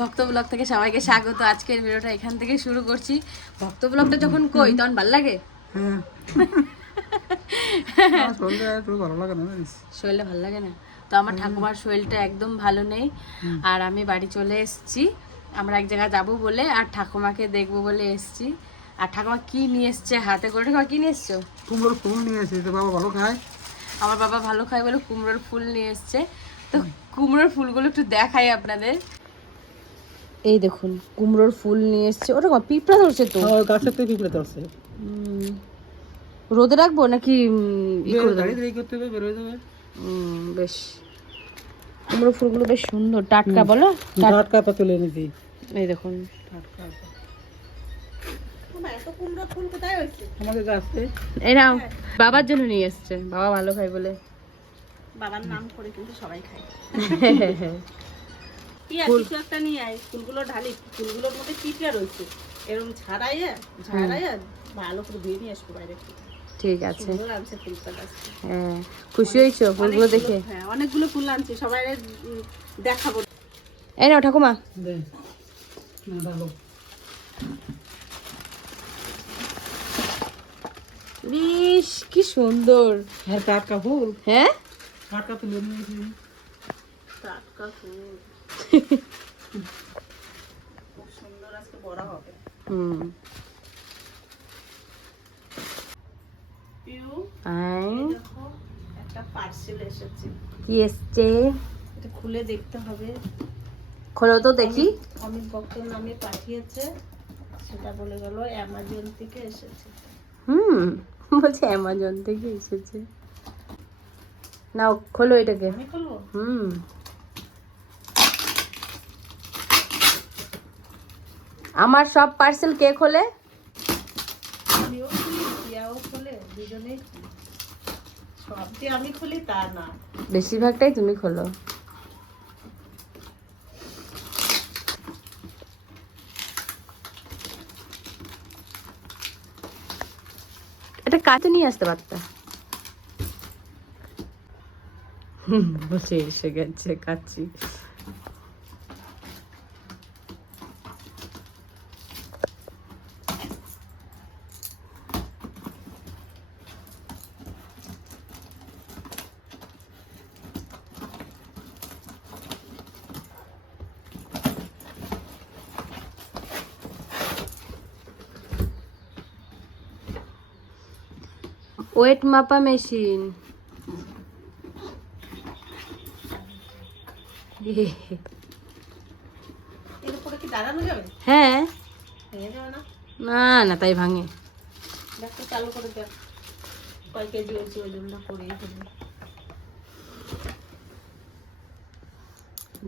ভক্ত ব্লগ থেকে সবাইকে স্বাগত। আজকের ভিডিওটা এখান থেকে শুরু করছি। ভক্ত ব্লগটা যখন কই তখন ভালো লাগে, শরীরটা ভালো লাগে না তো। আমার ঠাকুমার শরীরটা একদম ভালো নেই, আর আমি বাড়ি চলে এসেছি। আমরা এক জায়গায় যাবো বলে আর ঠাকুমাকে দেখবো বলে এসেছি। আর ঠাকুমা কি নিয়ে এসছে হাতে করে? ঠাকুমা কি নিয়ে এসছো? কুমড়োর ফুল নিয়ে এসেছি, তো বাবা ভালো খায়। আমার বাবা ভালো খায় বলে কুমড়োর ফুল নিয়ে এসছে। তো কুমড়োর ফুলগুলো একটু দেখাই আপনাদের। এই দেখুন কুমড়োর ফুল নিয়ে এসছে। ওটা পিঁপড়া ধরছে তো, গাছের থেকে পিঁপড়ে ধরছে। রোদে রাখবো নাকি বেশ? কুমড়ো ফুলগুলো বেশ সুন্দর, টাটকা। বলো টাটকা তো তুলে এনেছি। এই দেখুন আমাদের গাছে। এই নাও, বাবার জন্য নিয়ে এসছে। বাবা ভালো খায় বলে। বাবার নাম করে কিন্তু সবাই খায়। কি আর কিছু একটা নিয়ে আয়, ফুলগুলো ঢালি। ফুলগুলোর মধ্যে পিঁপড়া রয়েছে, এরকম ঝাড়াইয়া ভালো করে ধুয়ে নিয়ে আসবো বাইরে থেকে। ঠিক আছে, সুন্দর আনছে ফুলটা গাছ। হ্যাঁ খুশি হয়েছো ফুলগুলো দেখে? হ্যাঁ অনেকগুলো ফুল আনছি, সবাই দেখাবো। এই নাও ঠাকুমা। বেশ কি সুন্দর। হ্যাঁ টাটকা ফুল। হ্যাঁ টাটকা তুলে নিয়েছি। টাটকা ফুল খুব সুন্দর, আজকে বড় হবে। পিউ, দেখো একটা পার্সেল এসেছে। কি এসছে? এটা খুলে দেখতে হবে। খোলো তো দেখি। অমিত ভক্তর নামে পাঠিয়েছে, সেটা বলে গেল অ্যামাজন থেকে এসেছে। বলছে অ্যামাজন থেকে এসেছে। নাও খোলো এটাকে। আমি খুলবো? আমার সব পার্সেল কে খোলে? আমিও খুলি, পিয়াও খোলে, দুজনেই খুলি। সব যে আমি খুলি তা না, বেশিরভাগটাই তুমি খোলো। এটা কাছে নিয়ে আসতে পারতা। বসে এসে গেছে কাচ্ছি। ওয়েট মাপা মেশিন। এর উপরে কি দাঁড়ানো যাবে? হ্যাঁ, ভেঙে যাবে না? না না তাই ভাঙে। দেখো চালু করে দেখ কয় কেজি হয়েছে, ওই জন্য করিয়ে ফেলবো।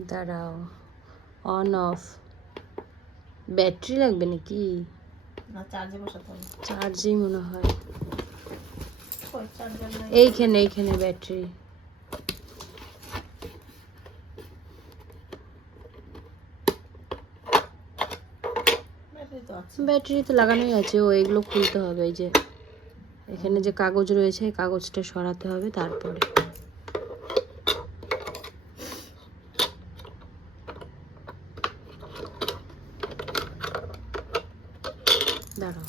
দাঁড়াও, অন অফ। ব্যাটারি লাগবে নাকি? না চার্জে বসাতে হবে। চার্জেই মনে হয়। কই চার্জার নাই? এইখানে ব্যাটারি। ব্যাটারি তো আছে। ব্যাটারি তো লাগানোই আছে। ও এগুলো খুলতে হবে। এই যে এখানে যে কাগজ রয়েছে, কাগজটা সরাতে হবে তারপরে। দাঁড়াও,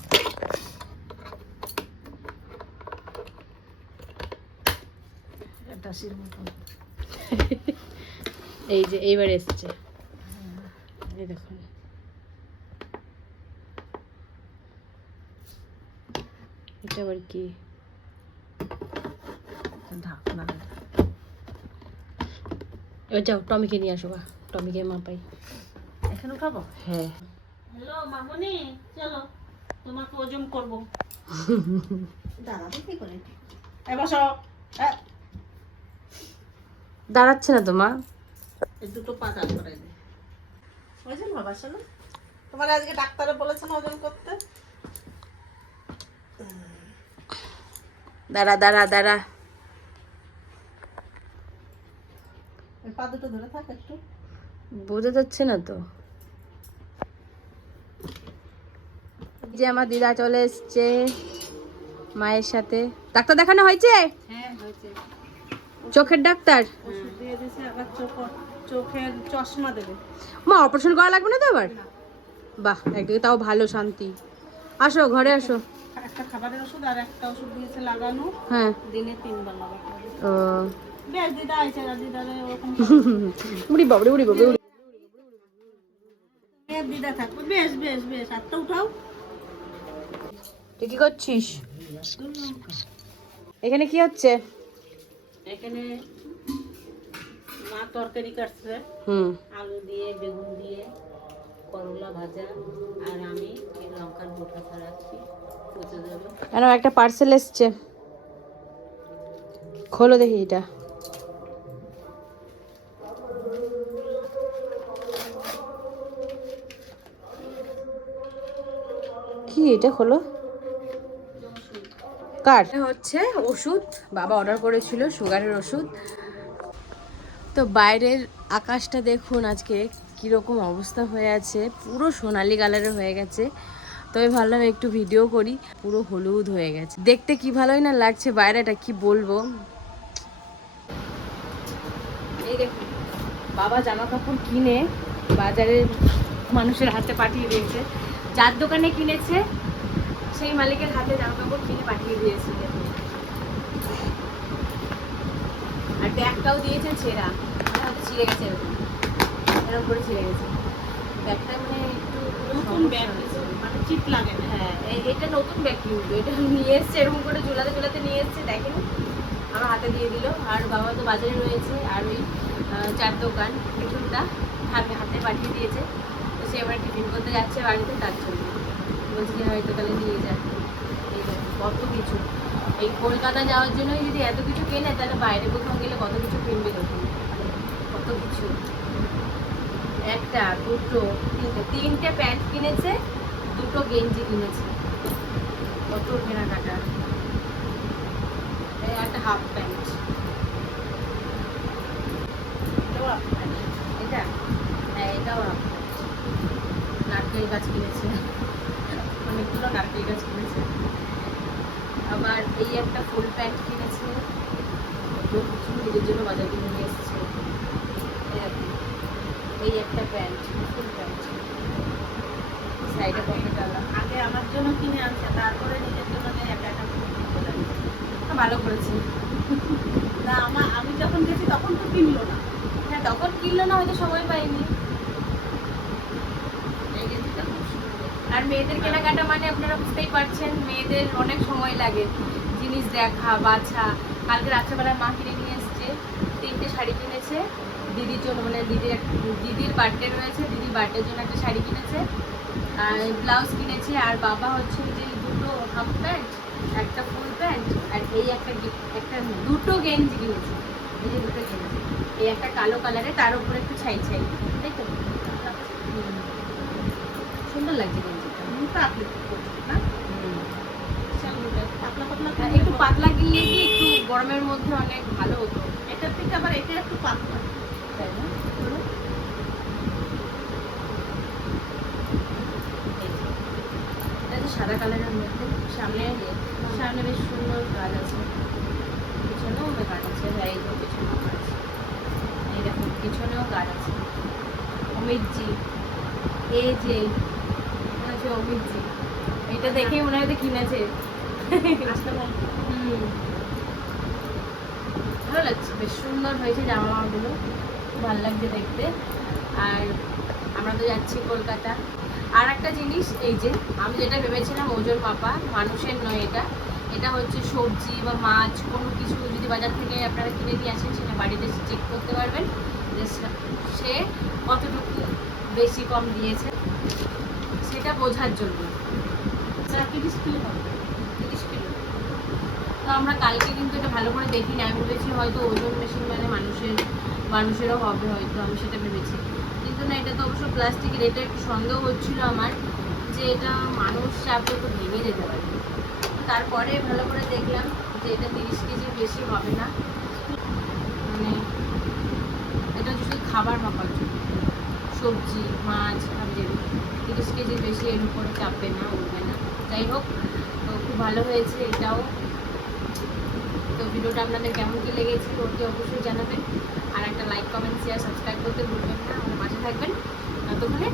ডাসির মতন। এই যে এইবার এসছে। এই দেখুন, এটা আবার কি? ঢাকনা। এবার যাও টমিকে নিয়ে আসো। বা টমিকে মাপাই। এখানে খাবো? হ্যাঁ। হ্যালো মামনি, চলো তোমাকে ওজন করবো। দাঁড়াবে কি করে? এ বসো। দাঁড়াচ্ছে না তো মা। এই দুটো পাতা করে দে। ওজন বাবা শোনো, তোমার আজকে ডাক্তারে বলেছে না ওজন করতে? দাঁড়া দাঁড়া দাঁড়া। এই পা দুটো ধরে থাক একটু। বোঝা যাচ্ছে না তো। যে আমার দিদা চলে এসছে মায়ের সাথে। ডাক্তার দেখানো হয়েছে? হ্যাঁ হয়েছে। চোখের ডাক্তার? ওষুধ দিয়ে দিয়েছে, আবার চোখের চশমা দেবে। মা অপারেশন করা লাগবে না তো আবার? বাহ, একদিকে তাও ভালো, শান্তি। আসো ঘরে আসো। একটা খাবারের ওষুধ আর একটা ওষুধ দিয়েছে লাগানো, হ্যাঁ। দিনে 3 বার লাগাতে হবে। ও বেশ দিদা আইছে, দিদারে ওরকম উড়ি বাবরে উড়ি বাবরে। দিদা থাকবে। বেশ বেশ বেশ, হাতটা উঠাও। তুই কি করছিস? এখানে কি হচ্ছে? এখানে মা তরকারি কাটছে, আলু দিয়ে, বেগুন দিয়ে, করলা ভাজা, আর আমি এই লঙ্কার বোটা ছাড়াচ্ছি, পচে যাবে। কেন একটা পার্সেল এসছে, খোলো দেখি এটা। কি এটা, খোলো। কার হচ্ছে ওষুধ, বাবা অর্ডার করেছিল সুগারের ওষুধ। তো বাইরের আকাশটা দেখুন আজকে কীরকম অবস্থা হয়ে আছে, পুরো সোনালি কালারের হয়ে গেছে। তবে ভাবলাম একটু ভিডিও করি, পুরো হলুদ হয়ে গেছে, দেখতে কি ভালোই না লাগছে বাইরেটা, কি বলবো। এই দেখুন, বাবা জামা কাপড় কিনে বাজারের মানুষের হাতে পাঠিয়ে দিয়েছে, যার দোকানে কিনেছে সেই মালিকের হাতে জামা কাপড় কিনে পাঠিয়ে দিয়েছিল। আর ব্যাগটাও দিয়েছে ছেঁড়া, হয়তো ছিঁড়ে গেছে, এরকম করে ছিঁড়ে গেছে ব্যাগটা, মানে একটু নতুন ব্যাগ মানে চিপ লাগে না। হ্যাঁ, এটা নতুন ব্যাগ, কিন্তু এটা নিয়ে এসছে এরকম করে ঝুলাতে ঝুলাতে নিয়ে এসছে, দেখেন আমার হাতে দিয়ে দিল। আর বাবা তো বাজারে রয়েছে, আর ওই 4 দোকান টিফিনটা হাতে হাতে পাঠিয়ে দিয়েছে। তো সে এবার টিফিন করতে যাচ্ছে বাড়িতে, তার জন্য বলছি যে হয়তো তাহলে নিয়ে যাবে। এই দেখুন কত কিছু, এই কলকাতা যাওয়ার জন্যই যদি এত কিছু কেনে, তাহলে বাইরে কোথাও গেলে কত কিছু কিনবে দেখুন, কত কিছু। একটা, দুটো, তিনটে প্যান্ট কিনেছে, 2টো গেঞ্জি কিনেছে, কত কেনাকাটা। এই একটা হাফ প্যান্ট, এটা, হ্যাঁ এটাও হাফ প্যান্ট। নারকেল গাছ কিনেছে, অনেকগুলো নারকেল গাছ কিনেছে। আবার এই একটা ফুল প্যান্ট কিনেছে, কিছু নিজের জন্য বাজার কিনে নিয়ে এসেছে। এই একটা প্যান্ট, ফুল প্যান্ট, সাইডে পকেট আলা। আগে আমার জন্য কিনে আনছে, তারপরে নিজের জন্য একা একা কিনে আনছে। ভালো করেছে। না আমি যখন গেছি তখন তো কিনলো না। হ্যাঁ, তখন কিনলো না, হয়তো সময় পাইনি। এই গেঞ্জিটা খুব সুন্দর। আর মেয়েদের কেনাকাটা মানে আপনারা বুঝতেই পারছেন, মেয়েদের অনেক সময় লাগে জিনিস দেখা, বাছা। কালকে রাত্রেবেলা মা কিনে নিয়ে এসছে, 3টে শাড়ি কিনেছে দিদির জন্য, মানে দিদির বার্থডে রয়েছে, দিদির বার্থডের জন্য একটা শাড়ি কিনেছে, আর ব্লাউজ কিনেছে। আর বাবা হচ্ছে যে 2টো হাফ প্যান্ট, একটা ফুল প্যান্ট, আর এই একটা 2টো গেঞ্জি কিনেছে। এই যে 2টো গেঞ্জি, এই একটা কালো কালারে, তার উপরে একটু ছাই ছাই, তাই তো সুন্দর লাগছে গেঞ্জিটা। পাতলা পাতলা আর একটু পাতলা কিনলে কি একটু গরমের মধ্যে অনেক ভালো হতো। এটার থেকে আবার এটা একটু পাতলা, তাই না? এটা যে সাদা কালারের মধ্যে, সামনে সামনে বেশ সুন্দর কাজ আছে, পিছনেও কাজ আছে। হ্যাঁ, এই তো পিছনেও কাজ আছে, এই দেখুন পিছনেও কাজ আছে। অমিতজি, এই যে মনে হচ্ছে অমিতজি, এটা দেখেই মনে হয় যে কিনেছে। ভালো লাগছে, বেশ সুন্দর হয়েছে জামা মামাগুলো, খুব ভালো লাগছে দেখতে। আর আমরা তো যাচ্ছি কলকাতা। আর একটা জিনিস, এই যে আমি যেটা ভেবেছিলাম ওজন মাপা, মানুষের নয় এটা, এটা হচ্ছে সবজি বা মাছ, কোনো কিছু যদি বাজার থেকে আপনারা কিনে দিয়ে আসেন, সেটা বাড়িতে চেক করতে পারবেন যে সে কতটুকু বেশি কম দিয়েছে, সেটা বোঝার জন্য। 30 কিলো হবে। 30 কিলো। তো আমরা কালকে কিন্তু এটা ভালো করে দেখিনি, আমি ভেবেছি হয়তো ওজন মেশিন মানে মানুষেরও হবে হয়তো, আমি সেটা ভেবেছি, কিন্তু না, এটা তো অবশ্য প্লাস্টিকের। এটা একটু সন্দেহ হচ্ছিল আমার যে এটা মানুষ চাপলে তো ভেঙে যেতে পারে। তারপরে ভালো করে দেখলাম যে এটা 30 কেজির বেশি হবে না, মানে এটা হচ্ছে শুধু খাবার মাপার জন্য, সবজি মাছ আর যেগুলো 30 কেজির বেশি এর উপরে চাপবে না, উঠবে না। যাই হোক, তো খুব ভালো হয়েছে এটাও। তো ভিডিওটা আপনাদের কেমন কী লেগেছে ওটি অবশ্যই জানাবেন, আর একটা লাইক কমেন্ট শেয়ার সাবস্ক্রাইব করতে ভুলবেন না, আমার পাশে থাকবেন। ততক্ষণে